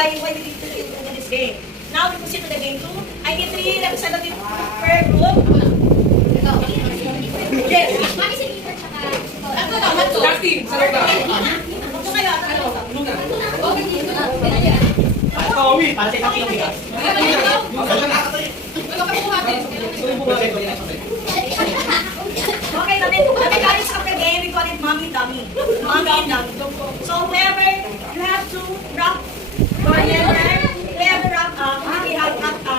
why we need to do this game. Now we proceed to the game 2. I need 3 representatives per group. Yes. Mami si Peter tsaka... Dusty, sarap ka. Ito kayo. Tawi, para sa isang kilo. Okay, the mechanics of the game, we call it mommy dummy. Mommy and dummy. So whoever, you have to wrap your letter, whoever wrap up, we have wrap up.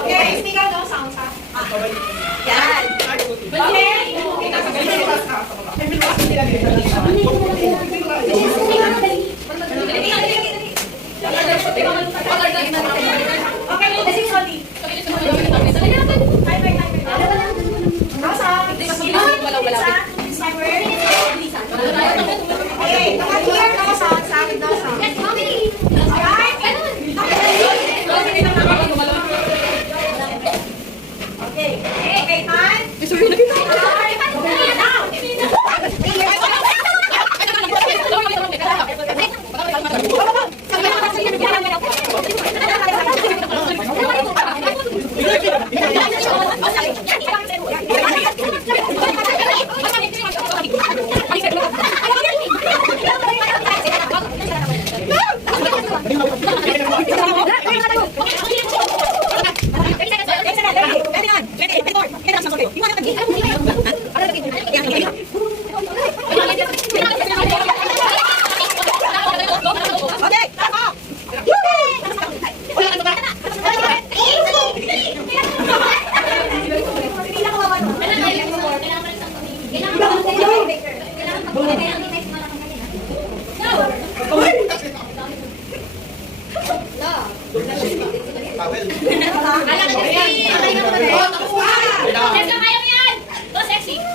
Okay, speak out those sounds, ha? Yan. Okay, this is Holly. Timer. Okay, naka-clear ka sa akin daw sa. Yes, Mami! Alright? Okay. Okay, time.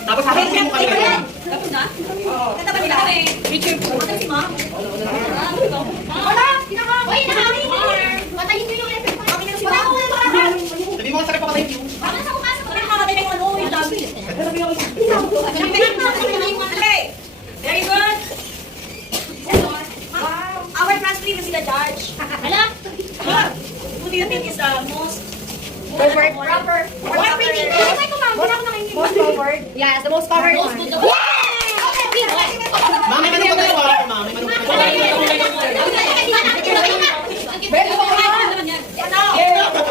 Tapos hahasin mo kami ngayon. Tapos na? Kanta ba nila? Richard. Kanta si Mom? Wala! Uy, nakakita mo! Patayin mo yung effect. Kami na si Mom. Sabi mo, sarap pa pala yung Baka sa pumasok Wala nakakatay na yung ano, yung dami. Okay. Very good. Our class lead is the judge. Hala! Who do you think is the most proper? What reading? Ay, kumama. Wala ko nakinig. Most forward? Yes, the most power Most one. good. Mami, ano ba tayo para mami?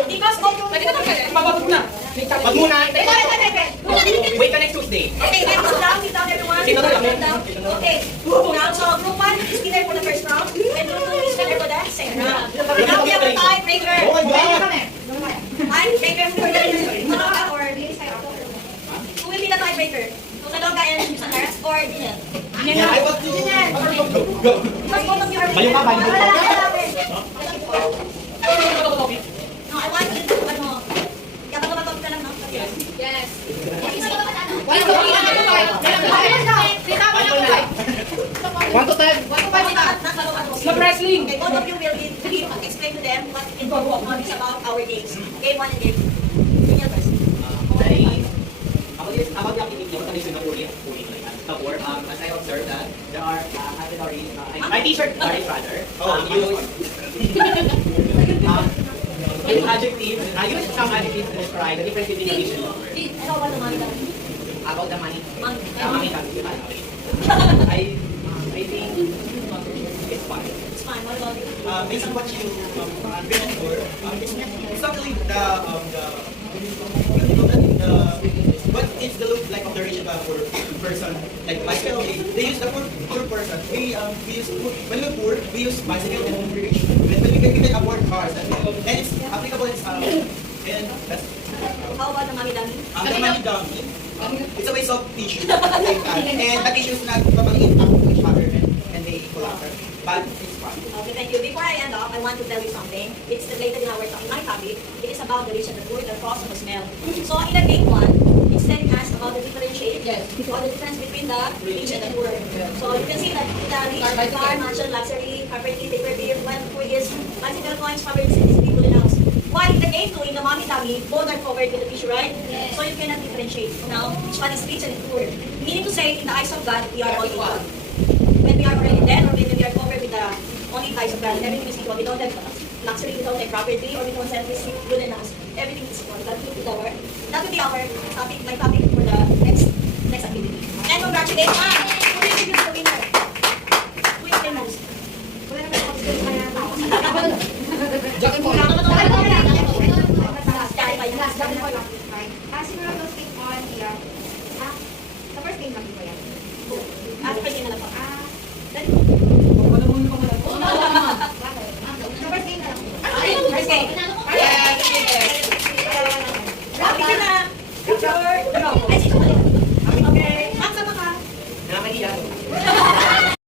Because go to... Mababot na. Wag muna. Wait ka next Tuesday. Okay, let's sit down everyone. Sino na lang? Sit down. Okay. Now, so group 1 is winner for the first round, and group 2 is winner for the second round. Now we have a tiebreaker. Oh my God! Tiebreaker for the or who will be the tiebreaker? Kaloga and Sanar or Daniel? Yeah, I want to... Because both of you are Bayo ka, bayo ka. No, I want you to, ano, kapag-kapag ka lang, no? Yes. One to ten. wrestling. Okay, both of you will explain to them what is about our games. Game 1 and game 2. Daniel first. About the activity, what is uli before, as I observed that there are categories, my t-shirt varies rather, use adjectives, I use some adjectives to describe the difference between the vision Ano ba naman ito? about the money. Money. I think it's fine. It's fine. What about you? Based on what you read before, it's not really but it's the look like of the rich poor person. Like myself, they use the poor person. We use when we're poor, we use bicycle, and when we're rich, when we can afford cars, and it's applicable. And that's How about the mommy dummy? the money dummy. It's a waste of tissue, and the tissue is not totally intact to each other, and they collapse. But it's fun. Okay, thank you. Before I end off, I want to tell you something. It's related in my topic. It is about the rich and the poor, the cost of the smell. So in the game 1, it's telling us about the differentiate or the difference between the rich and the poor. So you can see that the rich car, mansion, luxury, property, paper beer, when poor is bicycle coins, property, cities, people in house. While in the game 2, in the mommy dummy, family, both are covered with the tissue, right? So you cannot differentiate. Now, which one is rich and poor? Meaning to say, in the eyes of God, we are all equal. When we are already dead, or when we are covered with the only eyes of God, everything is equal. We don't have luxury, we don't have property, or we don't have this good enough. Everything is equal. That will be our topic, my topic for the next activity. And congratulations! Who will give you the winner? Who is the most? Jackie mo. Kailangan mo ito. Last, Kaya pa yun. last. Kasi meron